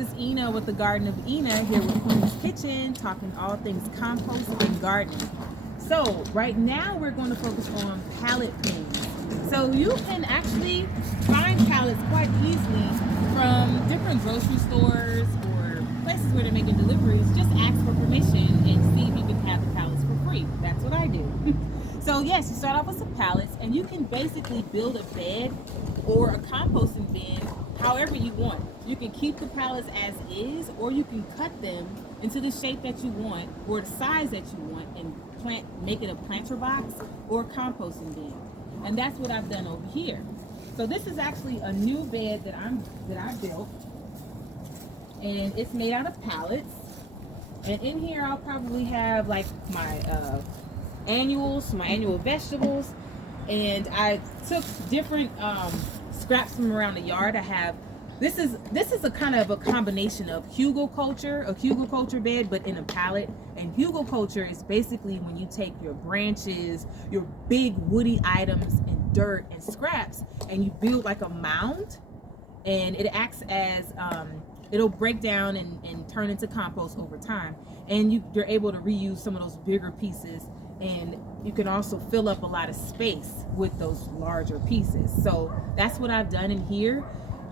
is Ina with the Garden of Ina here with Queen's Kitchen, talking all things compost and gardening. So right now we're going to focus on pallet pins. So you can actually find pallets quite easily from different grocery stores or places where they're making deliveries. Just ask for permission and see if you can have the pallets for free. That's what I do. So yes, you start off with some pallets and you can basically build a bed or a composting bin however you want. You can keep the pallets as is, or you can cut them into the shape that you want or the size that you want and make it a planter box or a composting bin. And that's what I've done over here. So this is actually a new bed that I built, and it's made out of pallets. And in here I'll probably have like my annual vegetables, and I took different scraps from around the yard. I have this is a kind of a combination of hugelkultur bed, but in a pallet. And hugelkultur is basically when you take your branches, your big woody items and dirt and scraps, and you build like a mound, and it acts as it'll break down and turn into compost over time, and you're able to reuse some of those bigger pieces, and you can also fill up a lot of space with those larger pieces. So that's what I've done in here.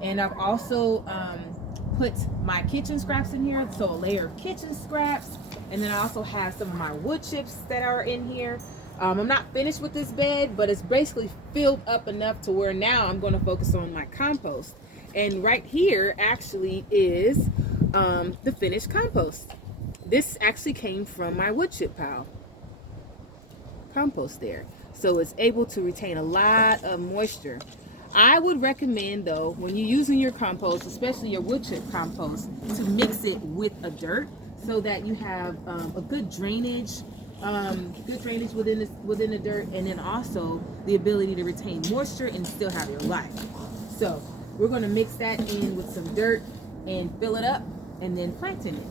And I've also put my kitchen scraps in here, so a layer of kitchen scraps, and then I also have some of my wood chips that are in here. I'm not finished with this bed, but it's basically filled up enough to where now I'm going to focus on my compost. And right here actually is the finished compost. This actually came from my wood chip pile compost there, so it's able to retain a lot of moisture. I would recommend, though, when you're using your compost, especially your wood chip compost, to mix it with a dirt so that you have a good drainage within the dirt, and then also the ability to retain moisture and still have your life. So we're going to mix that in with some dirt and fill it up and then plant in it.